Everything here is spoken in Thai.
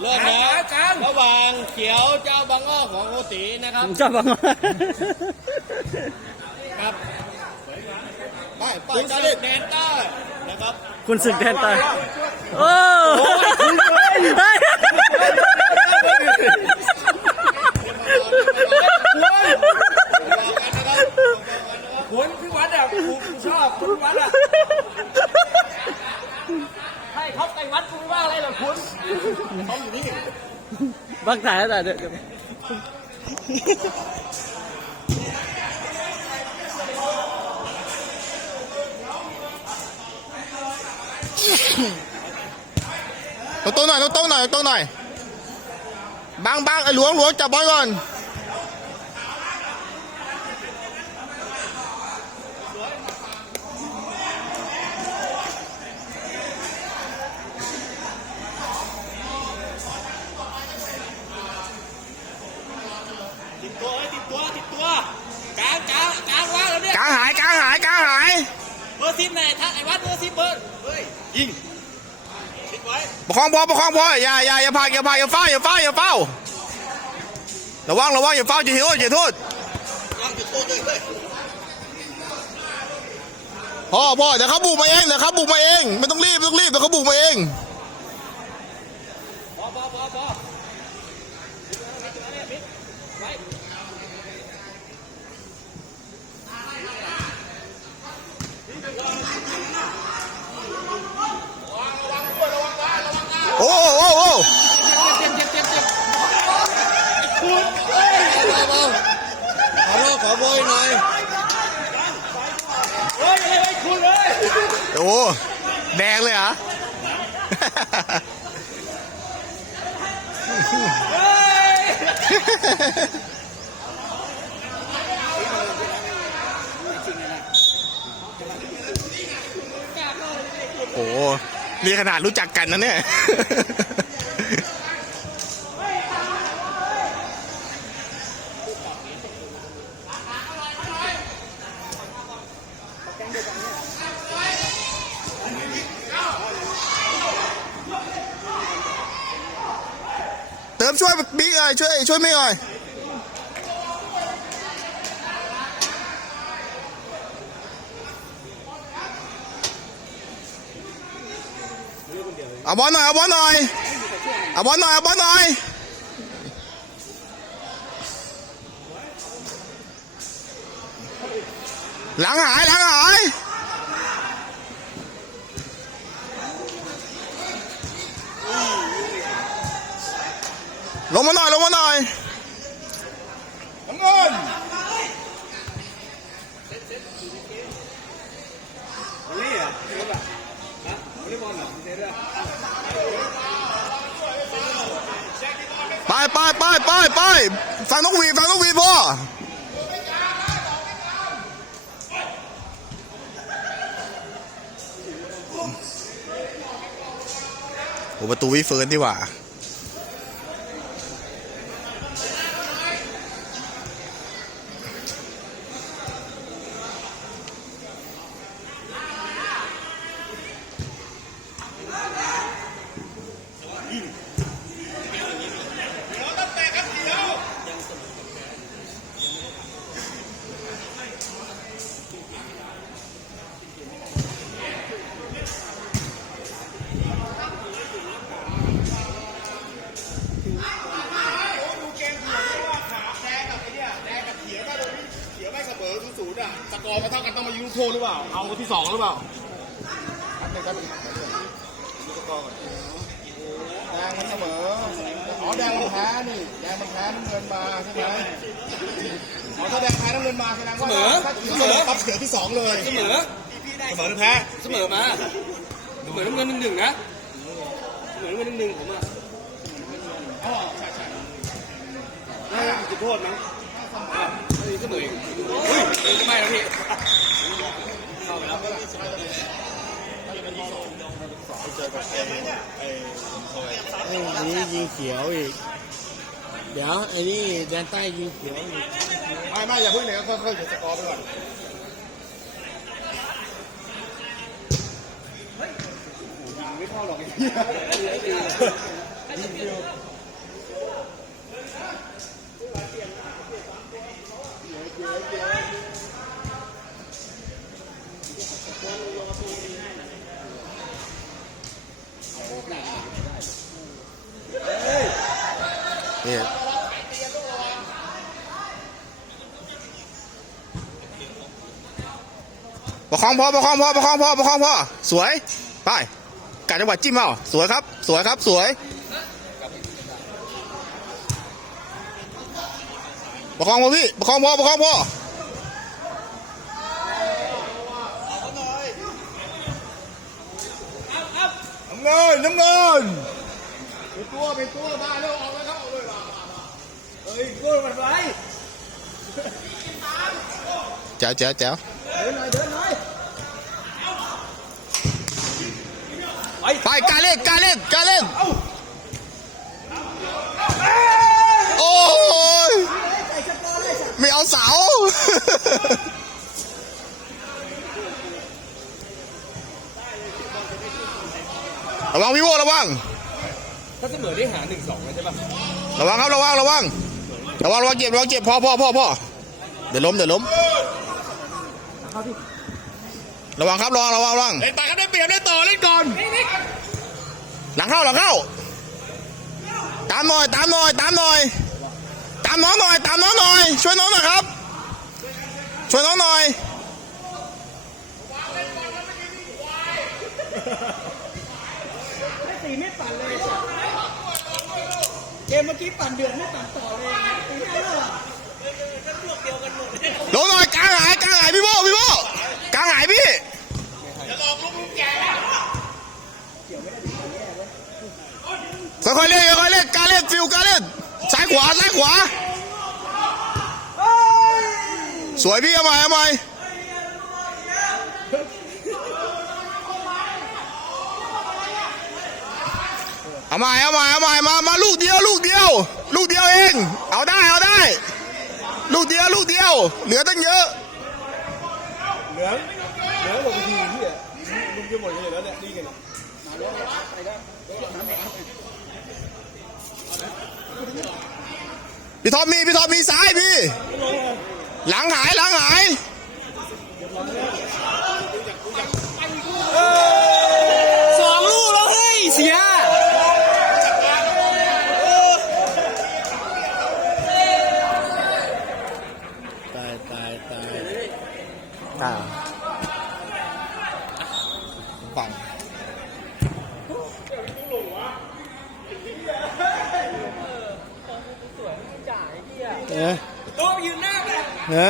เริ่มแล้วระหว่างเขียวเจ้าบางอ้อของโอตีนะครับผมชอบบังอ้อครับไปไปคุณจาสุริดตเดนต้านะครับ คุณศึกแทนตายโอ้ วัดกูว่าอะไรหรอคุณเขาอยู่นี่บังถ่ายแล้วแต่เดี๋ยวเดี๋ยวตรงๆหน่อยตรงๆหน่อยตรงๆหน่อยบางบางไอ้หลวงหลวงจับบอลก่อน ติดตัวติดตัวติดตัวกลางกลางกลางว่างแล้วเนี่ยกลางหายกลางหายกลางหายเบอร์สิบไหนถ้าไอ้วัดเบอร์สิบเบอร์เฮ้ยยิงติดไว้ประคองบอลประคองบอลอย่าอย่าอย่าพลาดอย่าพลาดอย่าเฝ้าอย่าเฝ้าอย่าเฝ้าระวังระวังอย่าเฝ้าอย่าโทษอย่าโทษพ่อพ่อเดี๋ยวเขาบุกมาเองเดี๋ยวเขาบุกมาเองไม่ต้องรีบไม่ต้องรีบเดี๋ยวเขาบุกมาเองพอพอพอพอโอ้โอ้โอ้ เจ็บเจ็บเจ็บเจ็บคุณเฮ้ยขอโทษขอโวยหน่อยเฮ้ยเฮ้ยคุณเลย โอ้แดงเลยเหรอโอ้นี่ขนาดรู้จักกันนะเนี่ย เติมช่วยบิ๊กหน่อยช่วยช่วยไม่หน่อยเอาบอลหน่อยเอาบอลหน่อยเอาบอลหน่อยเอาบอลหน่อยหลั งหายหลังหายลงมาหน่อยลงมาหน่อยน้ำเงินไปไปไปไปไปฟังนกหวีดฟังนกหวีดพ่อโอ้ประตูวิเฟิร์นดีกว่า กอร์มาเท่ากันต้องมายิงลูกโทษหรือเปล่า เอาที่สองหรือเปล่าแดงมันเสมอ อ๋อแดงมันแพ้นี่ แดงมันแพ้น้ำเงินมาใช่ไหมอ๋อถ้าแดงแพ้น้ำเงินมาแสดงว่าเสมอถ้าเสมอปั๊บเสือที่สองเลย เสมอ เสมอหรือแพ้ เสมอมา เสมอน้ำเงินหนึ่งหนึ่งนะ เสมอน้ำเงินหนึ่งหนึ่งผมอะอ๋อใช่ใช่น่าจะจุดโทษมั้งอ้าวไม่มีเสมออีกอุ้ยเองก็ ไม่แล้วพี่เข้าไปแล้วเอ้ยอันนี้ยิงเขียวอีก เดี๋ยวไอ้นี่แดนใต้ยิงเขียวอีก ไม่ไม่อย่าเพิ่งเลยก็ค่อยๆเดี๋ยวสกอร์ไปก่อนไม่เข้าหรอกไอ้ ประคองพอประคองพอประคองพอประคองพอสวยไปกาจังหวัดจิ้มเอาสวยครับ สวยครับสวยประคองพอพี่ประคองพอประคองพอน้ำเงินน้ำเงินเป็นตัวเป็นตัวได้แล้วออกเลยครับออกเลยว่ะเฮ้ยกูมันไรจ๋วแจ๋วแจ๋วเดินหน่อยเดินหน่อย ไป กล้าเล่นกล้าเล่นกล้าเล่นโอ้ยไม่เอาเสาระวังพี่โวระวัง ถ้าเสมอได้หาหนึ่งสองเลยใช่ป่ะระวังครับระวังระวังระวังระวังเจ็บระวังเจ็บพ่อพ่อพ่อพ่อเดี๋ยวล้มเดี๋ยวล้มระวังครับระวังระวังระวังเล่นไปครับได้เปรียบได้ต่อเล่นก่อน หลังเข้าหลังเข้า ตามหน่อย ตามหน่อย ตามหน่อย ตามน้องหน่อย ตามน้องหน่อย ช่วยน้องหน่อยครับ ช่วยน้องหน่อยตีไม่ปั่นเลยเกมเมื่อกี้ปั่นเดือดไม่ปั่นต่อเลยตีไม่ได้หรอลงหน่อยกลางหายกลางหายพี่โบ ค่อยๆเล่นค่อยๆเล่นการเล่นฟิวการเล่นซ้ายขวาซ้ายขวา สวยพี่เอาใหม่เอาใหม่เอาใหม่เอาใหม่เอาใหม่มามาลูกเดียวลูกเดียว ลูกเดียวเอง เอาได้เอาได้ ลูกเดียวลูกเดียว เหลือตั้งเยอะเหลือเหลืองหมดทีที่อะลุงจะหมดเลยแล้วเนี่ยนี่ไง พี่ทอมมีพี่ทอมมีซ้ายพี่ หลังหายหลังหาย ตั